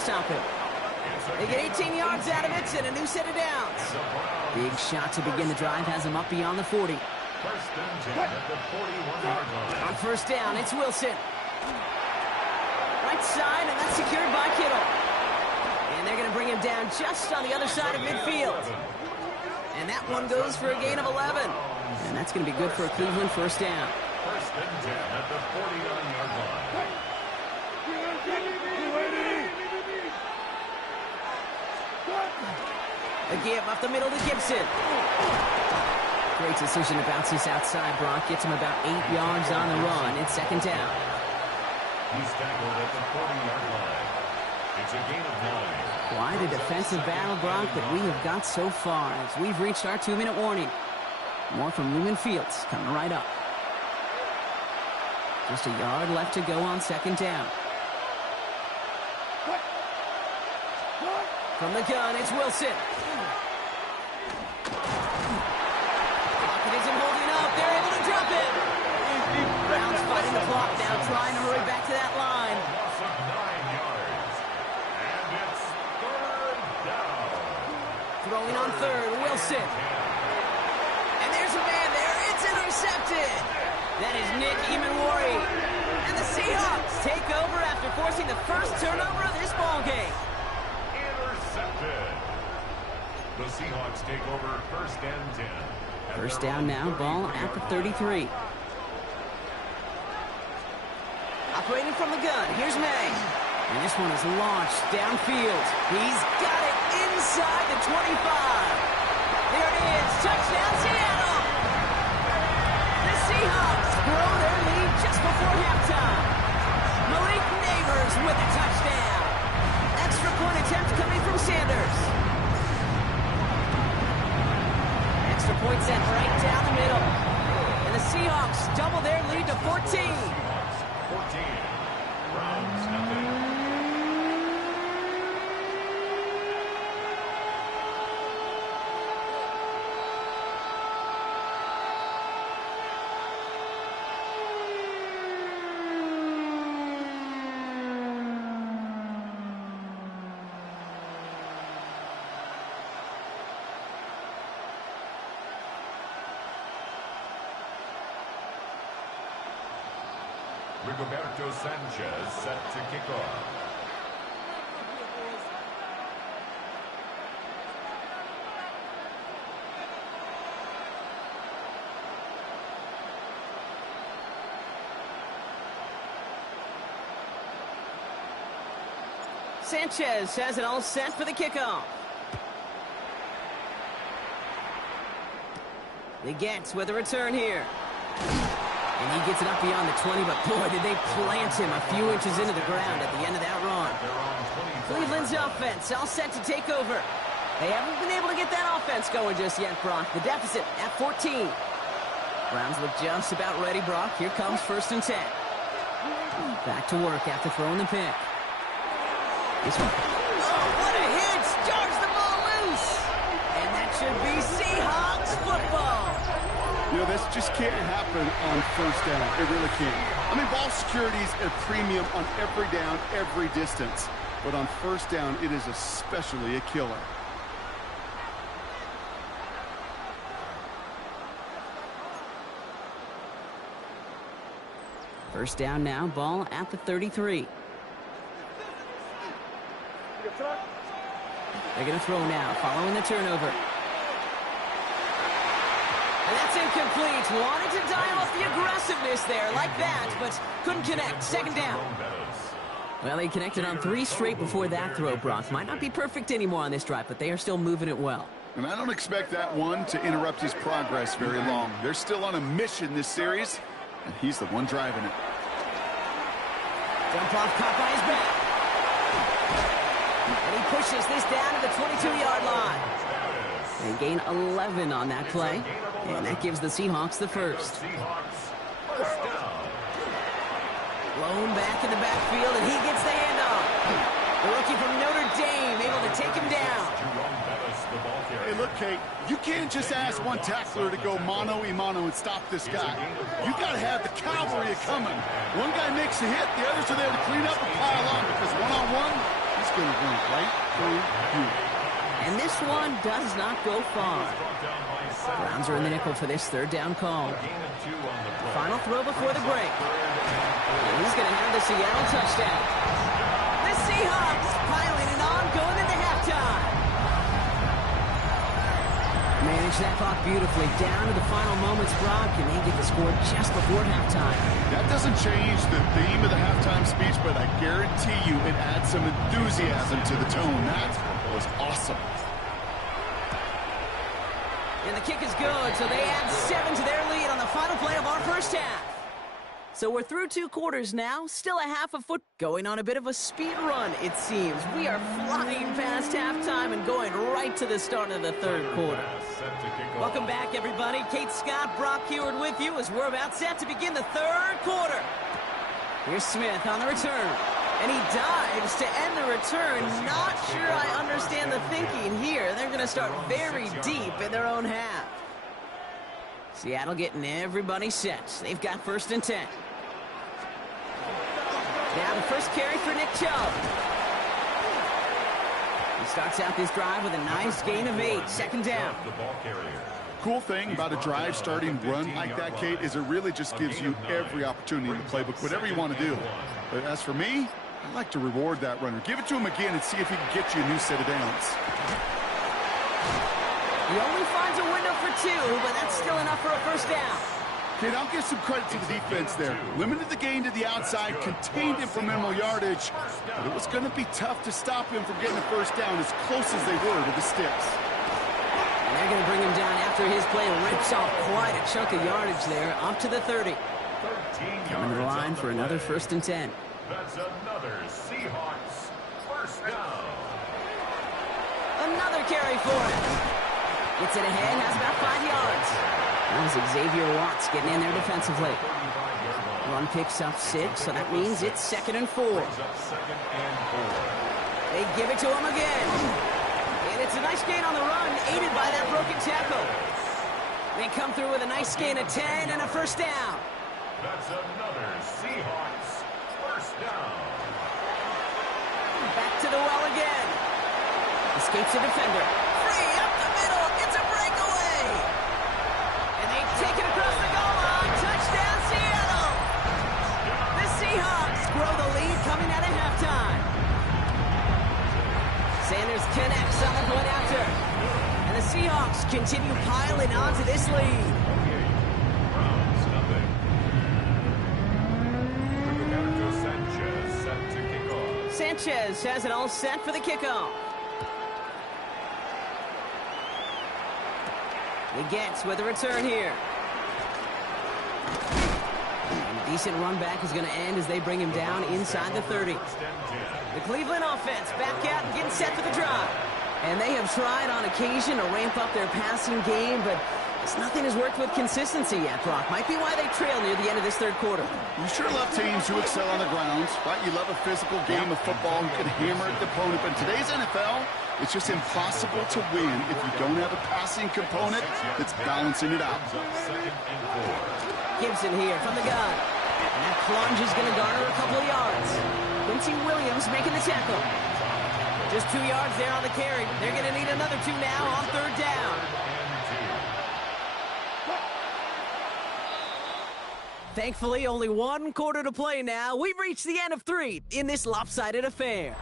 Stop it. They get 18 yards out of it and a new set of downs. Big shot to begin the drive has them up beyond the 40. First and 10 at the 41-yard line. On first down, it's Wilson. Right side, and that's secured by Kittle. And they're going to bring him down just on the other side of midfield. And that one goes for a gain of 11. And that's going to be good for a Cleveland first down. First and 10 at the 49-yard line. A give up the middle to Gibson. Great decision to bounce this outside. Brock gets him about 8 yards on the run. It's second down. He's tackled at the 40-yard line. It's a gain of 9. Quite a defensive battle, Brock, that we have got so far as we've reached our 2-minute warning. More from Lumen Fields coming right up. Just a yard left to go on second down. From the gun, it's Wilson. Pocket isn't holding up. They're able to drop it. Browns fighting the clock now, trying to hurry back to that line. Loss of 9 yards. And it's third down. Throwing on third, Wilson. And there's a man there. It's intercepted. That is Nick Emanwari. And the Seahawks take over after forcing the first turnover of this ballgame. Intercepted. The Seahawks take over first and 10. First down now, ball at the 33. Operating from the gun, here's May. And this one is launched downfield. He's got it inside the 25. There it is, touchdown Seattle! The Seahawks grow their lead just before halftime. Malik Neighbors with a touchdown. Extra point attempt coming from Sanders. Extra point sent right down the middle. And the Seahawks double their lead to 14. 14. Browns nothing. Rigoberto Sanchez set to kick off. Sanchez has it all set for the kickoff. They get with a return here. And he gets it up beyond the 20, but boy, did they plant him a few inches into the ground at the end of that run. Cleveland's offense all set to take over. They haven't been able to get that offense going just yet, Brock. The deficit at 14. Browns look just about ready, Brock. Here comes first and 10. Back to work after throwing the pick. This one. Oh, what a hit! Charge the ball loose! And that should be Seahawks football. You know, this just can't happen on first down. It really can't. I mean, ball security is a premium on every down, every distance. But on first down, it is especially a killer. First down now, ball at the 33. They're going to throw now, following the turnover. And that's incomplete. Wanted to dial up the aggressiveness there like that, but couldn't connect. Second down. Well, they connected on 3 straight before that throw, Brock. Might not be perfect anymore on this drive, but they are still moving it well. And I don't expect that one to interrupt his progress very long. They're still on a mission this series, and he's the one driving it. Dump off caught by his back. And he pushes this down to the 22-yard line. They gain 11 on that play, and that gives the Seahawks the first. Blown back in the backfield, and he gets the handoff. The rookie from Notre Dame able to take him down. Hey, look, Kate, you can't just ask one tackler to go mano-a-mano and stop this guy. You got to have the cavalry coming. One guy makes a hit, the others are there to clean up and pile on, because one-on-one, he's it's going to run right through you. And this one does not go far. Browns are in the nickel for this third down call. Final throw before the break. And he's going to have the Seattle touchdown. The Seahawks piling it on going into halftime. Manage that clock beautifully down to the final moments, Brock, and they get the score just before halftime. That doesn't change the theme of the halftime speech, but I guarantee you it adds some enthusiasm to the tone. That was awesome. And the kick is good, so they add 7 to their lead on the final play of our first half. So we're through 2 quarters now, still a half a foot, going on a bit of a speed run, it seems. We are flying past halftime and going right to the start of the third quarter. Welcome back, everybody. Kate Scott, Brock Heward with you as we're about set to begin the third quarter. Here's Smith on the return. And he dives to end the return. Not sure I understand the thinking here. They're going to start very deep in their own half. Seattle getting everybody set. They've got 1st and 10. Now the first carry for Nick Chubb. He starts out this drive with a nice gain of 8. 2nd down. Cool thing about a drive starting run like that, Kate, is it really just gives you every opportunity in the playbook, whatever you want to do. But as for me, I like to reward that runner. Give it to him again and see if he can get you a new set of downs. He only finds a window for 2, but that's still enough for a 1st down. Kate, I'll give some credit to the defense there. Limited the gain to the outside, contained him for minimal yardage, but it was going to be tough to stop him from getting a 1st down as close as they were to the sticks. And they're going to bring him down after his play rips off quite a chunk of yardage there, up to the 30. Coming to the line for another 1st and 10. That's another Seahawks 1st down. Another carry for him. Gets it ahead, has about 5 yards. That was Xavier Watts getting in there defensively. Run picks up 6, so that means it's 2nd and 4. They give it to him again. And it's a nice gain on the run, aided by that broken tackle. They come through with a nice gain of 10 and a 1st down. That's another Seahawks 1st down. Back to the well again. Escapes the defender. Free up the middle. It's a breakaway. And they take it across the goal line. Touchdown, Seattle. The Seahawks grow the lead coming out of halftime. Sanders connects on the point after. And the Seahawks continue piling on to this lead. Browns nothing. Sanchez set to kick off. Sanchez has it all set for the kickoff. He gets with a return here. And a decent run back is going to end as they bring him down inside the 30. The Cleveland offense back out and getting set for the drive. And they have tried on occasion to ramp up their passing game, but nothing has worked with consistency yet, Brock. Might be why they trail near the end of this third quarter. You sure love teams who excel on the ground, right? You love a physical game of football who can hammer at the opponent, but in today's NFL, it's just impossible to win if you don't have a passing component that's balancing it out. Gibson here from the gun. And that plunge is going to garner a couple of yards. Quincy Williams making the tackle. Just 2 yards there on the carry. They're going to need another 2 now on 3rd down. Thankfully, only 1 quarter to play now. We've reached the end of 3 in this lopsided affair.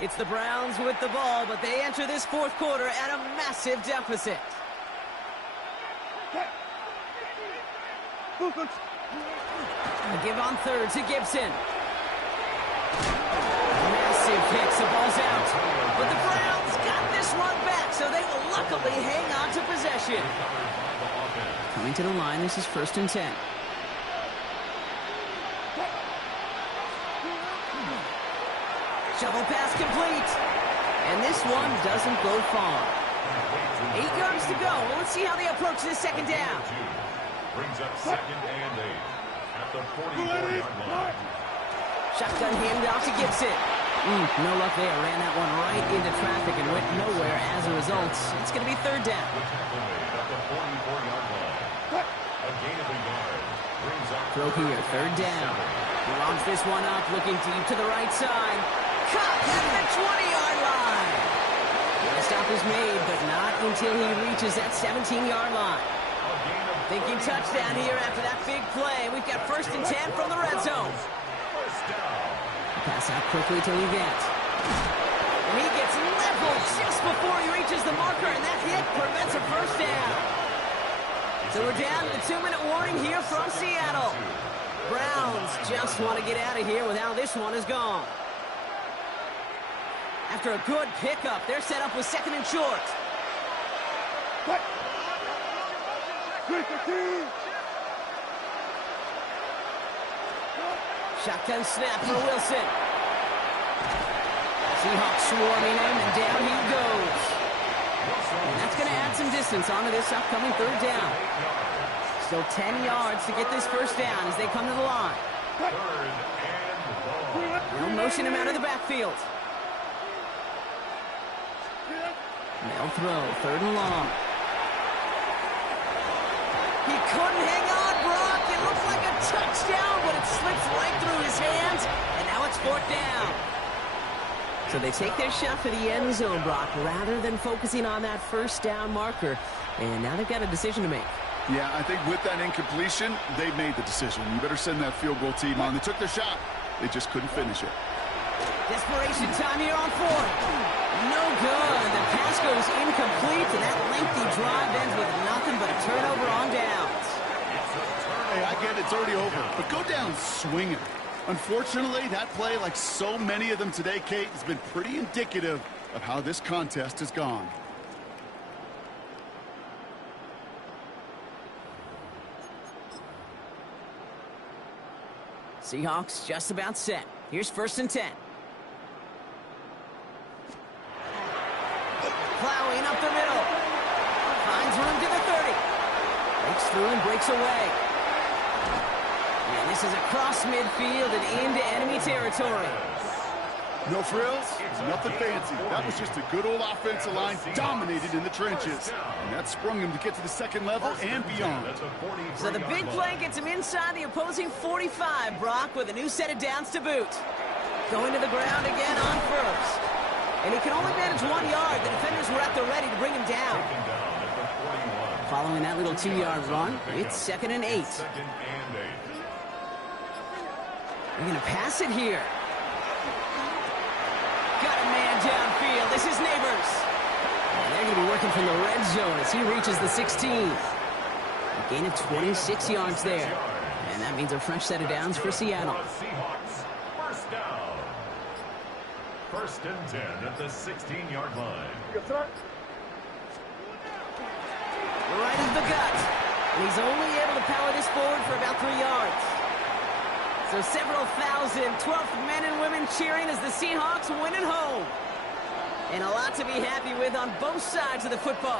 It's the Browns with the ball, but they enter this 4th quarter at a massive deficit. A give on 3rd to Gibson. Massive hit, the ball's out. But the Browns got this one back, so they will luckily hang on to possession. Coming to the line, this is 1st and 10. Shovel pass complete. And this one doesn't go far. 8 yards to go. Well, let's see how they approach this 2nd down. Brings up 2nd and 8 at the 44-yard line. Shotgun handoff to Gibson. No luck there. Ran that one right into traffic and went nowhere as a result. It's going to be 3rd down. At the 44-yard line. A gain of a yard. Brings up Throw here, 3rd down. He launches this one up, looking deep to the right side. Cup at the 20-yard line. The stop is made, but not until he reaches that 17-yard line. Thinking touchdown here after that big play. We've got 1st and 10 from the red zone. Pass out quickly to Yvette. And he gets leveled just before he reaches the marker, and that hit prevents a first down. So we're down to the 2-minute warning here from Seattle. Browns just want to get out of here with how this one is gone. After a good pickup, they're set up with 2nd and short. What? Shotgun snap for Wilson. Seahawks swarming him, and down he goes. And that's going to add some distance onto this upcoming 3rd down. Still 10 yards to get this first down as they come to the line. They'll motion him out of the backfield. They'll throw 3rd and long. He couldn't hang on, Brock. It looks like a touchdown, but it slips right through his hands, and now it's 4th down. So they take their shot for the end zone, Brock, rather than focusing on that first down marker. And now they've got a decision to make. Yeah, I think with that incompletion, they made the decision. You better send that field goal team on. They took their shot. They just couldn't finish it. Desperation time here on 4th. No good. The pass goes incomplete, and that lengthy drive ends with nothing but a turnover on downs. Hey, I get it's already over, but go down swinging. Unfortunately, that play, like so many of them today, Kate, has been pretty indicative of how this contest has gone. Seahawks just about set. Here's 1st and 10. Plowing up the middle. Finds room to the 30. Breaks through and breaks away. And this is across midfield and into enemy territory. No frills, nothing fancy. That was just a good old offensive line dominated in the trenches. And that sprung him to get to the 2nd level and beyond. So the big play gets him inside the opposing 45, Brock, with a new set of downs to boot. Going to the ground again on 1st. And he can only manage 1 yard. The defenders were at the ready to bring him down. Following that little 2-yard run, it's 2nd and 8. They're going to pass it here. Got a man downfield. This is Neighbors. And they're going to be working from the red zone as he reaches the 16. A gain of 26 yards there. And that means a fresh set of downs for Seattle. Seahawks, 1st down. 1st and 10 at the 16-yard line. Right up the gut. And he's only able to power this forward for about 3 yards. So several thousand 12th men and women cheering as the Seahawks win at home. And a lot to be happy with on both sides of the football.